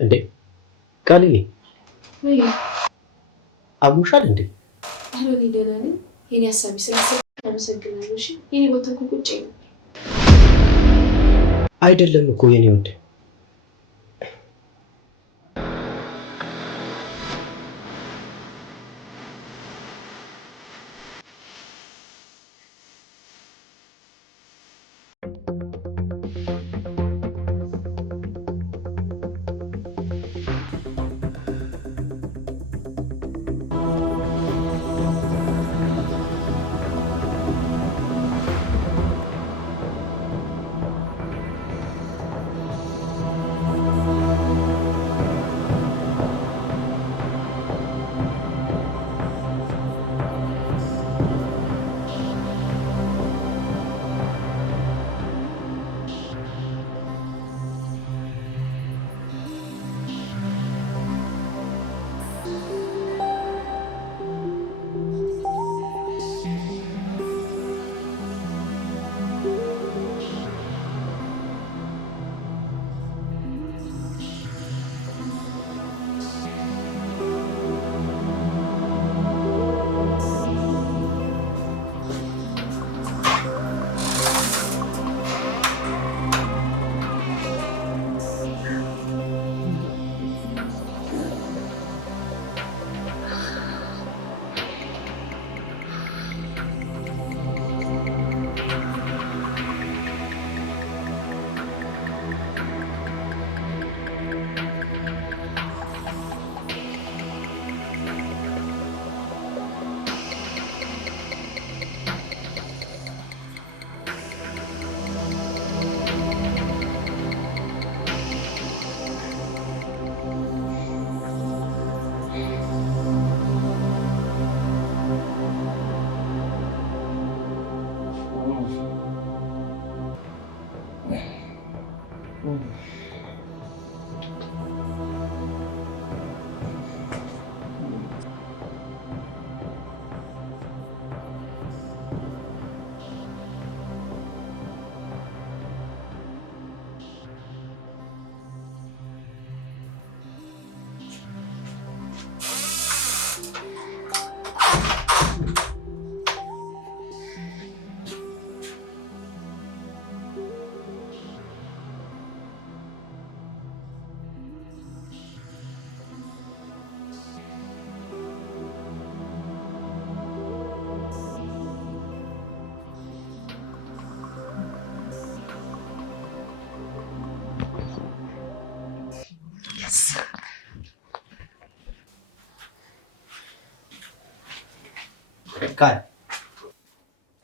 እንዴ ቃልዬ ወይ አሙሻል እንዴ? አሁን ደህና ነኝ። የኔ ሀሳብ ስለሰጠኝ አመሰግናለሁ። እሺ የኔ ቦታ እኮ ቁጭ ነው። አይደለም እኮ የኔ ወድ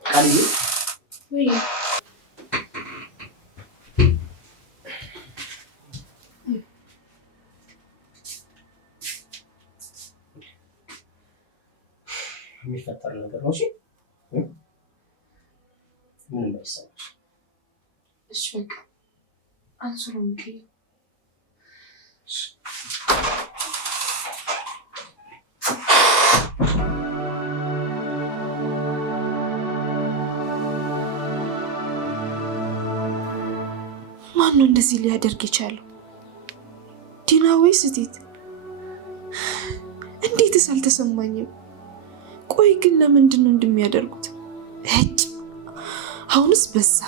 ቃልዬ ወይ የሚፈጠር ነገር ነው። እሺ ምንም አይሰማሽ። እሺ በቃ አንሱን እንግዲህ ማን ነው እንደዚህ ሊያደርግ የቻለው? ዲና ወይስ እቴት? እንዴትስ አልተሰማኝም? ቆይ ግን ለምንድን ነው እንደሚያደርጉት? እጭ አሁንስ በዛ።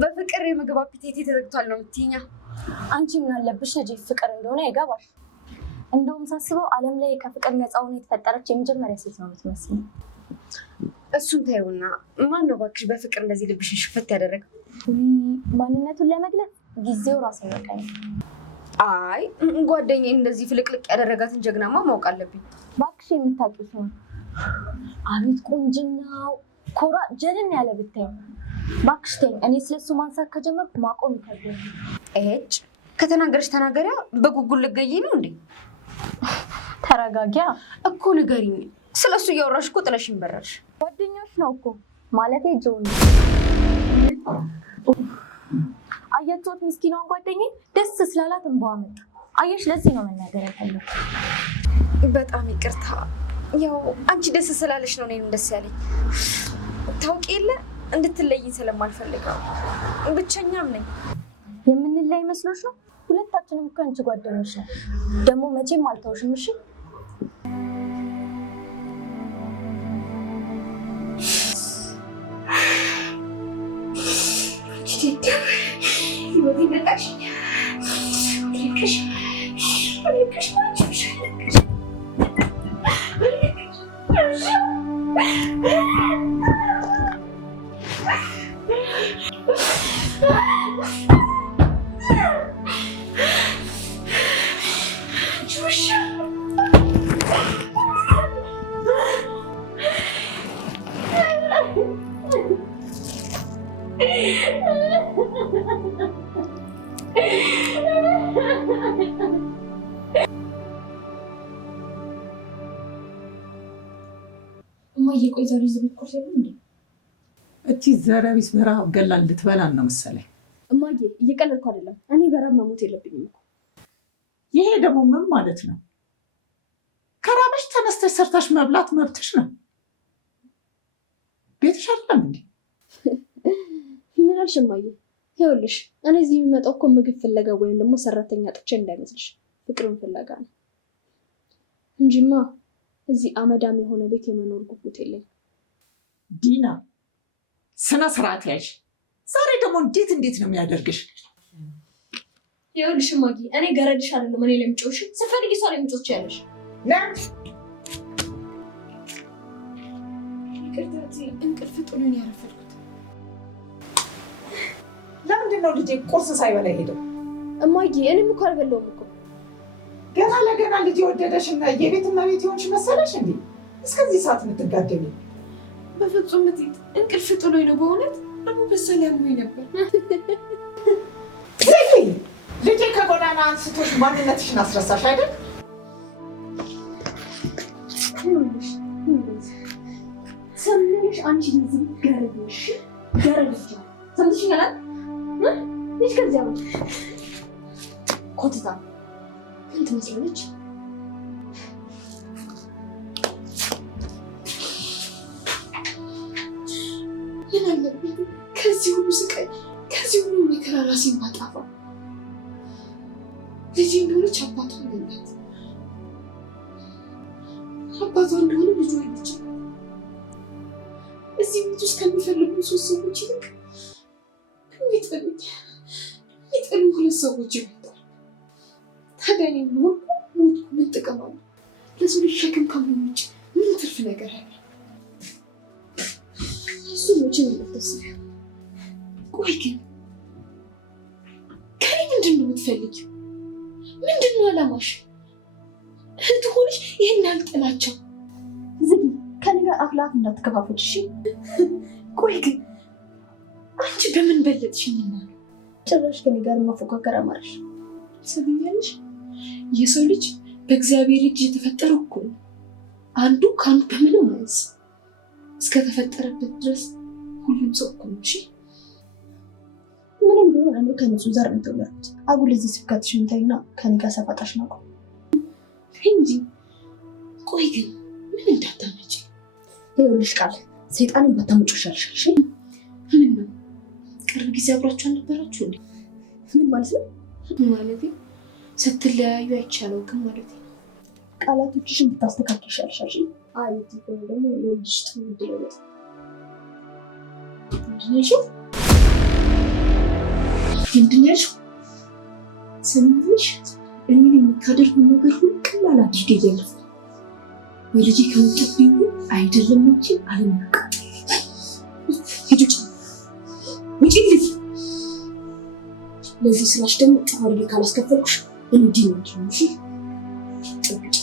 በፍቅር የምግብ አፒቴት ተዘግቷል ነው የምትይኛ? አንቺ ምን አለብሽ ልጅ ፍቅር እንደሆነ ይገባል። እንደውም ሳስበው ዓለም ላይ ከፍቅር ነፃ ሆና የተፈጠረች የመጀመሪያ ሴት ነው የምትመስለው። እሱን ታዩና ማን ነው እባክሽ በፍቅር እንደዚህ ልብሽን ሽፍት ያደረገው? ማንነቱን ለመግለጽ ጊዜው ራሱ ይበቃል። አይ ጓደኛዬ እንደዚህ ፍልቅልቅ ያደረጋትን ጀግናማ ማወቅ አለብኝ። እባክሽ የምታውቂው ሰው አቤት ቁንጅናው ኮራ ጀነን ያለ ብታዩ እባክሽ ተይኝ። እኔ ስለሱ ማንሳት ከጀመርኩ ማቆም ይከብዳል። እጭ ከተናገርሽ ተናገሪያ። በጉጉል ልትገዢ ነው እንዴ? ተረጋጊያ እኮ ንገሪኝ። ስለሱ እያወራሽ እኮ ጥለሽኝ በረርሽ። ጓደኛሽ ነው እኮ ማለቴ ጆን አያችሁት? ምስኪኗን ጓደኛዬ ደስ ስላላት እንባዋ መጣ። አየሽ፣ ለዚህ ነው መናገር ያለብኝ። በጣም ይቅርታ። ያው አንቺ ደስ ስላለሽ ነው እኔም ደስ ያለኝ። ታውቂ የለ እንድትለይኝ ስለማልፈልገው ብቸኛም ነኝ። የምንለይ መስሎሽ ነው? ሁለታችንም እኮ አንቺ ጓደኞች ነን። ደግሞ መቼም አልተውሽም። እሺ እማዬ ቆይ ዛሬ ዝም ብሎ ነው እንዴ? እቺ ዘረቢስ በረሃብ ገላን ልትበላን ነው መሰለኝ። እማዬ እየቀለድኩ አይደለም። እኔ በረሃብ መሞት የለብኝም እኮ። ይሄ ደግሞ ምን ማለት ነው? ከራበሽ ተነስተሽ ሰርታሽ መብላት መብትሽ ነው። ቤትሽ አይደለም እንዴ? ምን አልሽ እማዬ? ይኸውልሽ እኔ እዚህ የሚመጣው እኮ ምግብ ፍለጋ ወይም ደግሞ ሰራተኛ ጥቼ እንዳይመስልሽ ፍቅርን ፍለጋ ነው እንጂማ እዚህ አመዳም የሆነ ቤት የመኖር ጉጉት የለኝ። ዲና ስነ ስርዓት ያዥ። ዛሬ ደግሞ እንዴት ነው የሚያደርግሽ? ይኸውልሽ እማዬ እኔ ገረድሽ አይደለም። እኔ ለምጮሽ ስፈልጊ ሰው ለምጮች ያለሽ ይቅርታቲ እንቅልፍ ጥሎኝ ያረፈልኩት። ለምንድን ነው ልጄ ቁርስ ሳይበላ ሄደው? እማዬ እኔም እኮ አልበላሁም እኮ። ገና ለገና ልጅ የወደደሽና የቤትና ቤት የሆንሽ መሰለሽ እንዴ? እስከዚህ ሰዓት የምትጋደሚ? በፍጹም ምትት እንቅልፍ ጥሎኝ ነው። በእውነት ደግሞ በሰል ያምኝ ነበር። ልጄ ከጎዳና አንስቶሽ ማንነትሽን አስረሳሽ አይደል? ሰምነሽ አንቺ ልዝም ገረድሽ ገረድሽ ሰምተሽኛል? ልጅ ከዚያ ነው ኮትታ ምን ትመስላለች? ምን አለብኝ ከዚህ ሁሉ ስቃይ ከዚህ ሁሉ መከራ ራሴን ባጣፋ። ልጅ እንደሆነች አባቷ አለላት። አባቷ እንደሆነ ልጇ አለች። እዚህ ቤት ውስጥ ከሚፈልጉ 3 ሰዎች ይልቅ የሚጠሉ 2 ሰዎች ይበልጣል። ታዲያ እኔ ሞትኩ ምን ጥቅም አለው? ለሰው ልጅ ሸክም ከመሆን ውጭ ምን ትርፍ ነገር አለ? እሱ መቼ ነው? ቆይ ግን ከእኔ ምንድን ነው የምትፈልጊው? ምንድን ነው አላማሽ? እህት ሆነሽ ይህን ያልጥላቸው ዝጊ። ከኔ ጋር አፍላፍ እንዳትከፋፈች እሺ? ቆይ ግን አንቺ በምን በለጥሽኝና ነው ጭራሽ ከኔ ጋር መፎካከር አማረሽ? ሰብኛለሽ? የሰው ልጅ በእግዚአብሔር እጅ የተፈጠረ እኮ ነው። አንዱ ከአንዱ በምንም አይዝ እስከተፈጠረበት ድረስ ሁሉም ሰው እኮ ነው። እሺ ምንም ቢሆን እኔ ከነሱ ዘር ነው የተወለድኩት። አጉል እዚህ ስብከትሽ እንተይና ከኔ ጋር ሰፋጣሽ ነው እንጂ። ቆይ ግን ምን እንዳታመጪ ይኸውልሽ ቃል ሰይጣንን ባታመጪ ይሻልሻል። እሺ ምን ነው ቅርብ ጊዜ አብራችሁ አልነበራችሁ እንዴ? ምን ማለት ነው? ማለቴ ስትለያዩ አይቻለው ግን ማለት ነው። ቃላቶችሽን ብታስተካክል ይሻልሻል። አይቲ ነው ደግሞ ለልጅ ትውልድ ነው። ምንድን ያልሽው? ስምሽ እኔ የምታደርገው ነገር ሁሉ ቀላል አድርጌ እያለፍ የልጄ ከመጣብኝ አይደለም እንጂ አልናቀም። ሂጂ ውጪ ልጅ። ለዚህ ስራሽ ደግሞ ጣሪ ካላስከፈልኩሽ እንዲህ ነው ትንሽ ጥብቅ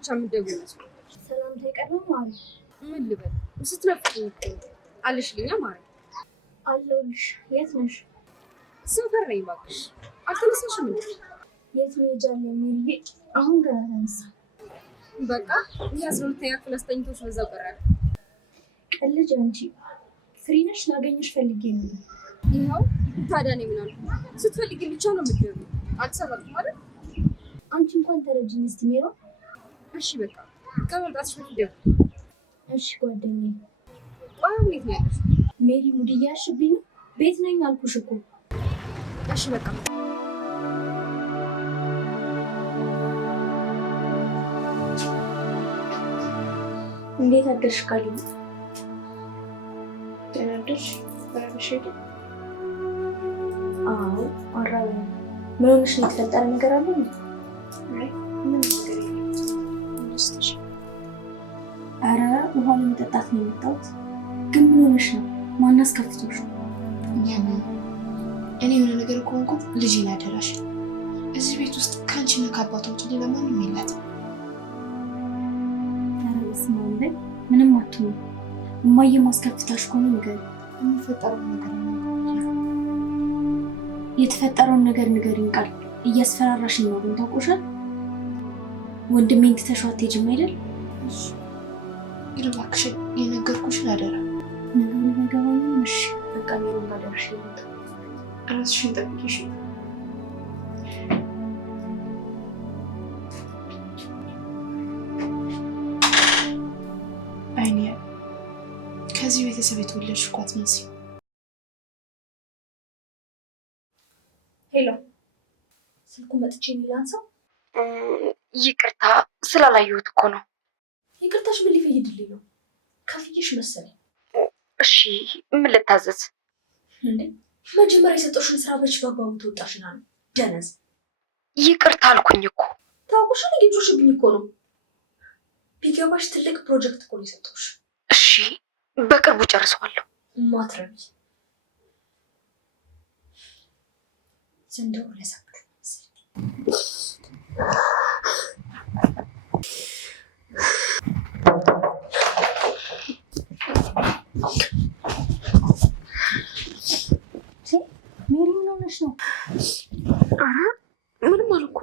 ብቻ የምትደውይ መስሎኝ። ሰላምታ አይቀርም ማለት ምን ልበል? ስትናፍቂኝ እኮ አለሽልኛ ማለት አለሁልሽ። የት ነሽ? ሰፈር ነኝ እባክሽ። አልተነሳሽም እንዴ? የት መሄጃለሁ የሚልዬ አሁን ገና ተነሳ። በቃ ይህ 12ኛ ክፍል አስተኝቶሽ በዛው ቀራል። ቀልጅ አንቺ ፍሪ ነሽ? ላገኘሽ ፈልጌ ነበር። ይኸው ታዲያ እኔ ምን አልኩ? ስትፈልጊ ብቻ ነው የምትደውይው። አልተሰማሽም አይደል? አንቺ እንኳን ተረጅኝ እስቲ ሜሮ። እሺ በቃ ከመምጣትሽ በፊት ደውይ። እሺ ጓደኛዬ። ቆይ አሁን የት ነው ያለሽው? ሜሪ ሙድ እያያሽብኝ ነው። ቤት ነኝ አልኩሽ እኮ። እሺ በቃ እንዴት አደርሽ ካለኝ? ደህና አደርሽ? በራብሽ ሄደ? አዎ አራበኝ። ምን ሆነሽ ነው? የተፈጠረ ነገር አለ? አይ ምንም ነገር የለም። ደስተሽ? ኧረ ውሃ ለመጠጣት ነው የመጣሁት። ግን ምን ሆነሽ ነው? ማን አስከፍቶሽ? እኔ የሆነ ነገር ከሆንኩ ልጄን አደራሽ። እዚህ ቤት ውስጥ ከአንቺና ከአባቷ ውጭ ሌላ ማንም የላትም። ኧረ በስመ አብ በይ። ምንም አትሆንም። እማዬ ማስከፍታሽ ከሆነ ንገሪኝ። የሚፈጠረውን ነገር ነው። የተፈጠረውን ነገር ንገሪኝ። ቃል እያስፈራራሽኝ ነው ግን ታውቆሻል። ወንድሜን ትተሽው አትሄጂም አይደል? ግን እባክሽን የነገርኩሽን አደራ። ነገሩ ባይገባኝም እሺ በቃ ሜሮን ባደርሽ ይመጣ። ራስሽን ጠብቂሽ። አይኔ ከዚህ ቤተሰብ የተወለድሽ እኮ አትመስይም። ሄሎ፣ ስልኩ መጥቼ የሚላንሳው። ይቅርታ ስላላየሁት እኮ ነው። ይቅርታሽ ምን ሊፈይድልኝ ነው? ከፍዬሽ መሰለኝ። እሺ ምን ልታዘዝ? እንዴ መጀመሪያ የሰጠሽን ስራ በች በአግባቡ ተወጣሽና ነው ደነዝ። ይቅርታ አልኩኝ እኮ። ታውቁሽን ጌጆሽብኝ እኮ ነው። ቢገባሽ ትልቅ ፕሮጀክት እኮ ነው የሰጠሁሽ። እሺ በቅርቡ ጨርሰዋለሁ። ማትረቢ ዘንድሮ ለሰብክ ሜሪ ምን ሆነሽ ነው? ኧረ ምንም አልኩ።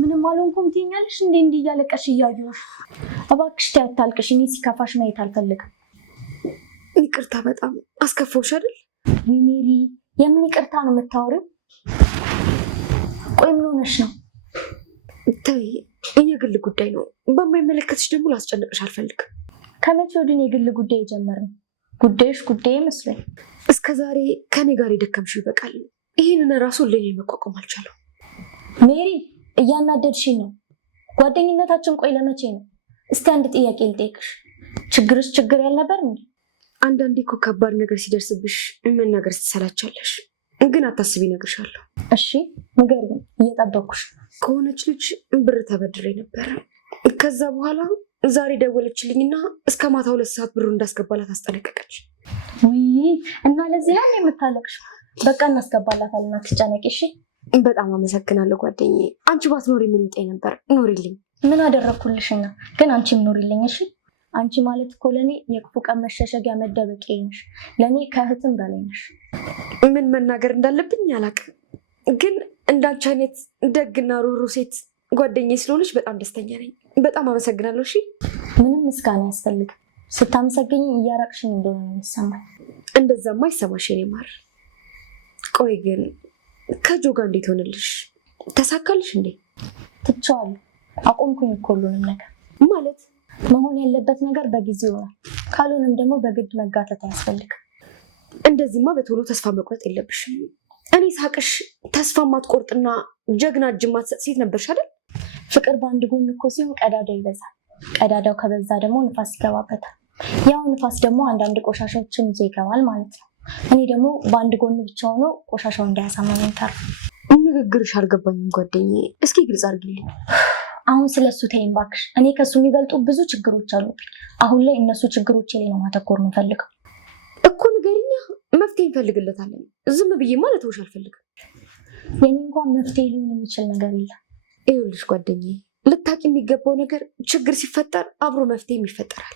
ምንም አልሆንኩም ትይኛለሽ እንዴ? እንዲህ እያለቀሽ እያየሁሽ። እባክሽ ተይ አታልቅሽ። እኔ ሲከፋሽ ማየት አልፈልግም። ይቅርታ በጣም አስከፋውሽ አይደል? ወይ ሜሪ የምን ይቅርታ ነው የምታወሪው? ቆይ ምን ሆነሽ ነው? ተይ የግል ጉዳይ ነው። በማይመለከትሽ ደግሞ ላስጨንቅሽ አልፈልግም። ከመቼ ወዲህ የግል ጉዳይ የጀመርነው? ጉዳይሽ ጉዳይ መስሎኝ። እስከ ዛሬ ከኔ ጋር የደከምሽው ይበቃል። ይህንን ራሱ ለኔ መቋቋም አልቻለሁ። ሜሪ እያናደድሽኝ ነው። ጓደኝነታችን ቆይ ለመቼ ነው? እስቲ አንድ ጥያቄ ልጠይቅሽ። ችግርሽ ችግር ያልነበር እንዴ? አንዳንዴ እኮ ከባድ ነገር ሲደርስብሽ መናገር ትሰላቻለሽ። ግን አታስቢ፣ እነግርሻለሁ። እሺ ንገሪኝ፣ እየጠበኩሽ። ከሆነች ልጅ ብር ተበድሬ ነበረ። ከዛ በኋላ ዛሬ ደወለችልኝና እስከ ማታ 2 ሰዓት ብሩ እንዳስገባላት አስጠነቀቀች። ውይ እና ለዚህ ነው የምታለቅሽ? በቃ እናስገባላታለን፣ አትጨነቂ እሺ። በጣም አመሰግናለሁ ጓደኛዬ። አንቺ ባትኖሪ ምን ይውጠኝ ነበር። ኑሪልኝ። ምን አደረኩልሽና? ግን አንቺም ኑሪልኝ እሺ። አንቺ ማለት እኮ ለኔ የክፉ ቀን መሸሸጊያ መደበቂያ ነሽ። ለኔ ከእህትም በላይ ነሽ። ምን መናገር እንዳለብኝ አላውቅም። ግን እንዳንቺ አይነት ደግና ሩሩ ሴት ጓደኛዬ ስለሆነች በጣም ደስተኛ ነኝ። በጣም አመሰግናለሁ። እሺ ምንም ምስጋና ያስፈልግ። ስታመሰግኝ እያራቅሽኝ እንደሆነ ነው የሚሰማኝ። እንደዛማ አይሰማሽ የኔ ማር። ቆይ ግን ከጆ ጋር እንዴት ሆነልሽ? ተሳካልሽ እንዴ? ትቼዋለሁ። አቆምኩኝ እኮ ሁሉንም ነገር። ማለት መሆን ያለበት ነገር በጊዜ ይሆናል። ካልሆነም ደግሞ በግድ መጋተት አያስፈልግም። እንደዚህማ በቶሎ ተስፋ መቁረጥ የለብሽም። እኔ ሳቅሽ ተስፋ ማትቆርጥና ጀግና እጅ ማትሰጥ ሴት ነበርሽ አይደል? ፍቅር በአንድ ጎን እኮ ሲሆን ቀዳዳው ይበዛል። ቀዳዳው ከበዛ ደግሞ ንፋስ ይገባበታል። ያው ንፋስ ደግሞ አንዳንድ ቆሻሻዎችን ይዞ ይገባል ማለት ነው። እኔ ደግሞ በአንድ ጎን ብቻ ሆኖ ቆሻሻው እንዳያሳመመኝ ታር። ንግግርሽ አልገባኝም ጓደኛዬ። እስኪ ግልጽ አድርጊልኝ። አሁን ስለሱ ተይኝ እባክሽ። እኔ ከሱ የሚበልጡ ብዙ ችግሮች አሉ። አሁን ላይ እነሱ ችግሮች ላይ ነው ማተኮር የምፈልገው። እኮ ንገሪኛ፣ መፍትሄ እንፈልግለታለን። ዝም ብዬ ማለት ተውሽ አልፈልግም። የኔ እንኳን መፍትሄ ሊሆን የሚችል ነገር የለም። ይኸውልሽ ጓደኛዬ፣ ልታቂ የሚገባው ነገር ችግር ሲፈጠር አብሮ መፍትሄም ይፈጠራል።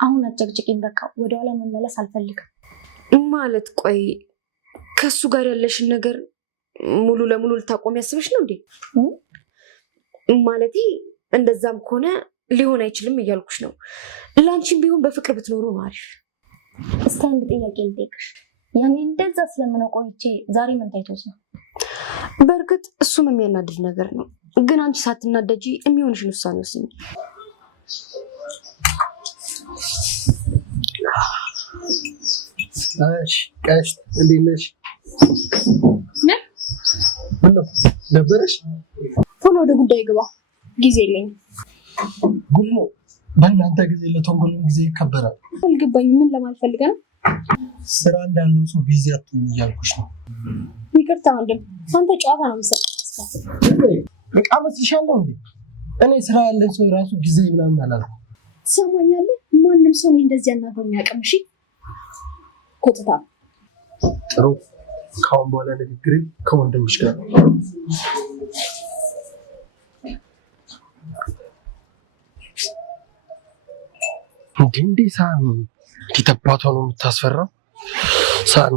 አሁን አጨቅጭቂኝ፣ በቃ ወደኋላ መመለስ አልፈልግም። ማለት ቆይ ከሱ ጋር ያለሽን ነገር ሙሉ ለሙሉ ልታቆም ያስበሽ ነው እንዴ? ማለቴ እንደዛም ከሆነ ሊሆን አይችልም እያልኩሽ ነው። ላንቺም ቢሆን በፍቅር ብትኖሩ ነው አሪፍ። እስኪ አንድ ጥያቄ ልጠይቅሽ። ያኔ እንደዛ ስለምነው ቆይቼ ዛሬ ምን ታይቶት ነው? በእርግጥ እሱም የሚያናድድ ነገር ነው፣ ግን አንቺ ሳትናደጂ የሚሆንሽን ውሳኔ ወስኝ። እሺ ቀሽት እንዴት ነሽ? ምነው ነበረሽ? ቶሎ ወደ ጉዳይ ግባ፣ ጊዜ የለኝም። ጉድ ነው። በእናንተ ጊዜ ለተንኮል ጊዜ ይከበራል። አልገባኝም። ምን ለማለት ፈልገህ ነው? ስራ እንዳለው ሰው ቢዚ አትሁኝ እያልኩሽ ነው። ይቅርታ ወንድም፣ አንተ ጨዋታ ነው መሰለኝ። እቃ መስልሻለሁ እንዴ? እኔ ስራ ያለን ሰው ራሱ ጊዜ ምናምን አላልኩም። ትሰማኛለህ? ማንም ሰው እኔ እንደዚህ ያናግረኝ አያውቅም። እሺ ኮትታ። ጥሩ፣ ከአሁን በኋላ ንግግሬ ከወንድምሽ ጋር ነው። እንዴ ሳሚ፣ እንዲተባቷ ነው የምታስፈራው። ሳሚ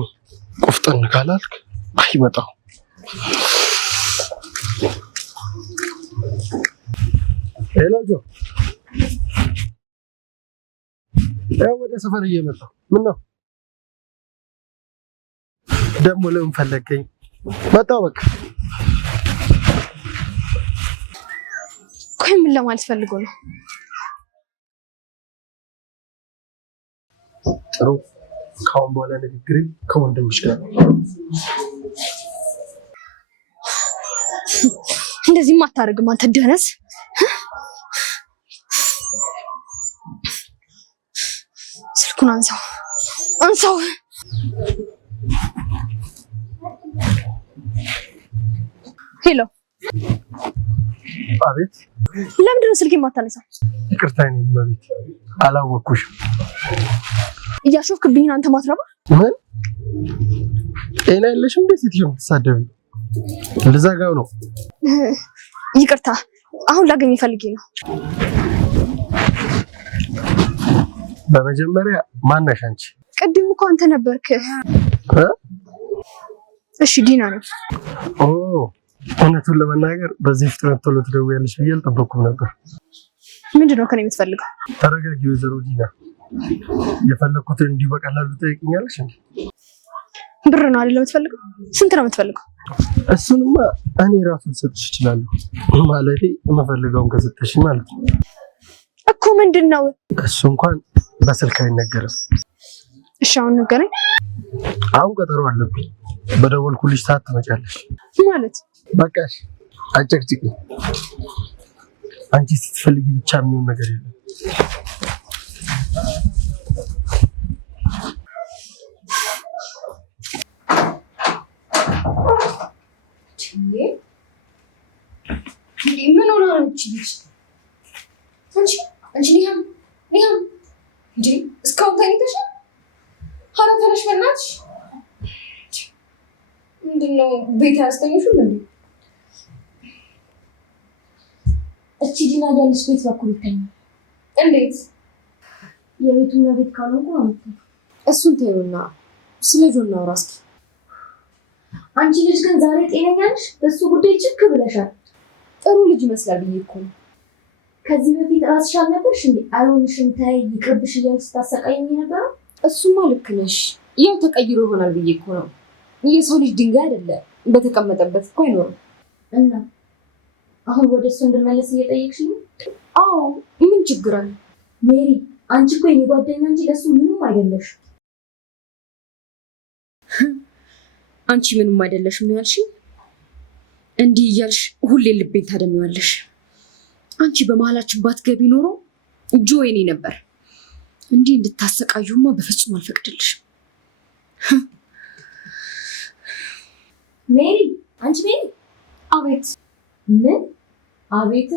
ቆፍጠን ካላልክ አይመጣው። ሄሎ ጆ፣ ያው ወደ ሰፈር እየመጣሁ። ምን ነው ደግሞ ለምን ፈለገኝ? መጣሁ በቃ። ቆይ ምን ለማለት ፈልጎ ነው? ጥሩ፣ ከአሁን በኋላ ንግግሬ ከወንድምሽ ጋር ነው። እንደዚህም አታደርግም አንተ ደነስ። ስልኩን አንሳው፣ አንሳው። ሄሎ። አቤት። ለምንድን ነው ስልክ የማታነሳው? ይቅርታ የኔ እመቤት፣ አላወቅኩሽም። እያሾፍክብኝ አንተ ማትረባ። ምን ጤና የለሽም እንዴ ሴትዮ የምትሳደቢ? ልዘጋው ነው። ይቅርታ፣ አሁን ላገኝ ፈልጌ ነው። በመጀመሪያ ማነሽ አንቺ? ቅድም እኮ አንተ ነበርክ። እሺ ዲና ነው። ኦ እውነቱን ለመናገር በዚህ ፍጥነት ቶሎ ትደውያለሽ ብዬ አልጠበኩም ነበር። ምንድን ነው ከኔ የምትፈልገው? ተረጋጊ ወይዘሮ ዲና። የፈለኩትን እንዲሁ በቀላሉ ትጠይቅኛለሽ እንዴ? ብር ነው አይደል የምትፈልገው? ስንት ነው የምትፈልገው? እሱንማ እኔ ራሱ ልሰጥሽ እችላለሁ። ማለቴ የምፈልገውን ከሰጠሽ ማለት ነው እኮ። ምንድን ነው እሱ? እንኳን በስልክ አይነገርም። እሺ አሁን ንገረኝ። አሁን ቀጠሮ አለብኝ። በደወልኩልሽ ሰዓት ትመጫለሽ ማለት። በቃሽ፣ አጨቅጭቂ። አንቺ ስትፈልጊ ብቻ የሚሆን ነገር የለም። ምን ሆና ነው እቺ ልጅ? አንቺ ሊያም እንዴ እስካሁን ተኝተሻል? ኧረ ተነሽ በእናትሽ። ምንድነው ቤት ያስተኝሽም እንዴ? እቺ ዲና ያለች ቤት በኩል ይተኛል። እንዴት? የቤቱን ቤት ካልሆንኩ አመጣ። እሱን ተይውና ስለ ጆን ነው ራስኪ። አንቺ ልጅ ግን ዛሬ ጤነኛ ነሽ? በሱ ጉዳይ ችክ ብለሻል። ጥሩ ልጅ ይመስላል ብዬ እኮ ነው። ከዚህ በፊት ራስሽ አልነበርሽ እንዴ አይሆንሽም ታይ ይቅርብሽ እያልሽ ስታሰቃይኝ ነበረው? እሱማ ልክ ነሽ። ያው ተቀይሮ ይሆናል ብዬ እኮ ነው። የሰው ልጅ ድንጋይ አይደለ፣ በተቀመጠበት እኮ አይኖርም። እና አሁን ወደ እሱ እንድመለስ እየጠየቅሽ ነው? አዎ ምን ችግር አለ? ሜሪ አንቺ እኮ የኔ ጓደኛ እንጂ ለሱ ምንም አይደለሽ። አንቺ ምንም አይደለሽም ነው ያልሽኝ? እንዲህ እያልሽ ሁሌ ልቤን ታደሚዋለሽ። አንቺ በመሀላችን ባትገቢ ኖሮ ጆ የኔ ነበር። እንዲህ እንድታሰቃዩማ በፍጹም አልፈቅድልሽም። ሜሪ አንቺ ሜሪ። አቤት። ምን አቤት?